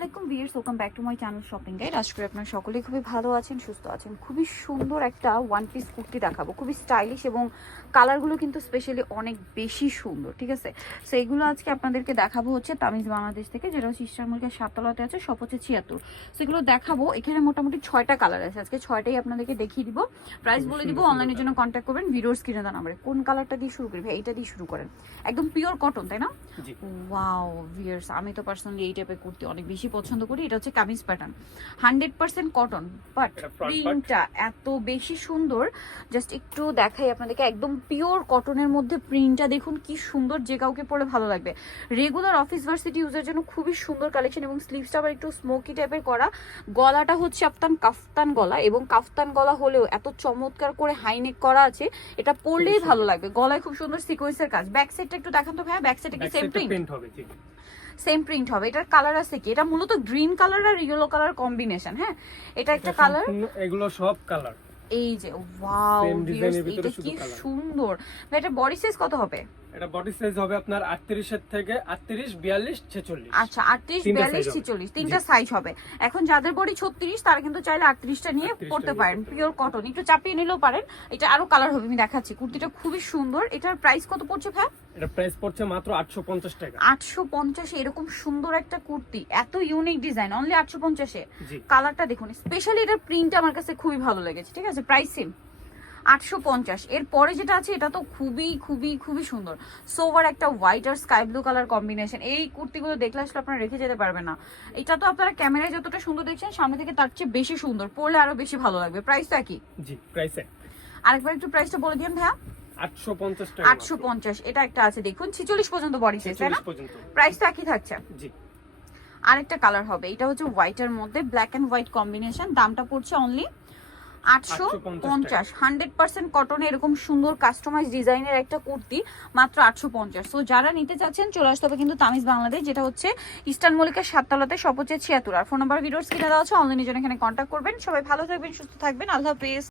আলাইকুম viewers, welcome back to my channel shopping guide. আশা করি আপনারা সকলেই খুবই ভালো আছেন, সুস্থ আছেন। খুবই সুন্দর একটা ওয়ান পিস কুর্তি দেখাবো, খুবই স্টাইলিশ এবং কালারগুলো কিন্তু স্পেশালি অনেক বেশি সুন্দর। ঠিক আছে, সো এগুলো আজকে আপনাদেরকে দেখাবো হচ্ছে তামিজ বাংলাদেশ থেকে, যেটা হচ্ছে ইস্টারমুলকের 7 তলাতে আছে, সব হচ্ছে 76। সো এগুলো দেখাবো। এখানে মোটামুটি 6টা কালার আছে, আজকে 6টাই আপনাদেরকে দেখিয়ে দিব, প্রাইস বলে দিব। অনলাইনের জন্য কন্ট্যাক্ট করবেন ভিডিওর স্ক্রিনে দেওয়া নাম্বারে। কোন কালারটা দিয়ে শুরু করি ভাই? এইটা দিয়ে শুরু করেন। একদম পিওর কটন, তাই না? ওয়াও ভিউয়ার্স, আমি তো পার্সোনালি এই টাইপের কুর্তি অনেক বেশি পছন্দ করি। এটা হচ্ছে কামিজ প্যাটার্ন, 100% কটন, বাট প্রিন্টটা এত বেশি সুন্দর। জাস্ট একটু দেখাই আপনাদেরকে, একদম পিওর কটনের মধ্যে প্রিন্টটা দেখুন কি সুন্দর, যে কাউকে পরে ভালো লাগবে। রেগুলার অফিস ভার্সিটি ইউজের জন্য খুবই সুন্দর কালেকশন, এবং স্লিভসটা আবার একটু স্মোকি টাইপের করা। গলাটা হচ্ছে আপনার কাফতান গলা, এবং কাফতান গলা হলেও এত চমৎকার করে হাইনেক করা আছে, এটা পরলেই ভালো লাগবে। গলায় খুব সুন্দর সিকোয়েন্সের কাজ। ব্যাক সাইডটা একটু দেখান তো ভাইয়া, ব্যাক সাইডে কি সেম প্রিন্ট হবে? সেম প্রিন্ট হবে। এটার কালার আছে কি? এটা মূলত গ্রিন কালার আর ইয়েলো কালার কম্বিনেশন। হ্যাঁ, এটা একটা কালার, এগুলো সব কালার। এই যে ওয়াও ভিউয়ার্স, এটা কি সুন্দর। এটা বডি সাইজ কত হবে? এটা বডি সাইজ হবে আপনার 38 এর থেকে 38, 42, 46। আচ্ছা, 38, 42, 46 তিনটা সাইজ হবে। এখন যাদের বডি 36 তারা কিন্তু চাইলে 38টা নিয়ে পড়তে পারেন। পিওর কটন, একটু চাপিয়ে নিলেও পারেন। এটা আরো কালার হবে, আমি দেখাচ্ছি। কুর্তিটা খুবই সুন্দর। এটার প্রাইস কত পড়ছে ভাই? এটা প্রাইস পড়ছে মাত্র 850 টাকা। 850 এরকম সুন্দর একটা কুর্তি, এত ইউনিক ডিজাইন, অনলি 850 এ। কালারটা দেখুন, স্পেশালি এটার প্রিন্ট আমার কাছে খুবই ভালো লেগেছে। ঠিক আছে, প্রাইস সেম 850। এর পরে যেটা আছে এটা তো খুবই খুবই খুবই সুন্দর। সোভার একটা হোয়াইট আর স্কাই ব্লু কালার কম্বিনেশন। এই কুর্তিগুলো দেখলে আসলে আপনারা রেখে যেতে পারবেন না। এটা তো আপনারা ক্যামেরায় যতটা সুন্দর দেখছেন, সামনে থেকে তার চেয়ে বেশি সুন্দর, পরলে আরো বেশি ভালো লাগবে। প্রাইস তো একই? জি, প্রাইস এক। আরেকবার একটু প্রাইসটা বলে দিন ভাইয়া। 850 টাকা। 850। এটা একটা আছে দেখুন, 46 পর্যন্ত বডি সাইজ, তাই না? 46 পর্যন্ত। প্রাইস তো একই থাকছে। জি। আরেকটা কালার হবে, এটা হচ্ছে হোয়াইটের মধ্যে ব্ল্যাক এন্ড হোয়াইট কম্বিনেশন। দামটা পড়ছে অনলি 850। 100% কটন, এরকম সুন্দর কাস্টমাইজ ডিজাইনের একটা কুর্তি, মাত্র 850। সো যারা নিতে চাচ্ছেন চলে আসতে হবে কিন্তু তামিজ বাংলাদেশ, যেটা হচ্ছে ইস্টার্ন মল্লিকের 7 তলাতে, সব হচ্ছে 76। আর ফোন নাম্বার ভিডিওস কিনে দেওয়া আছে, অনলাইনের জন্য এখানে কন্ট্যাক্ট করবেন। সবাই ভালো থাকবেন, সুস্থ থাকবেন, আল্লাহ হাফেজ।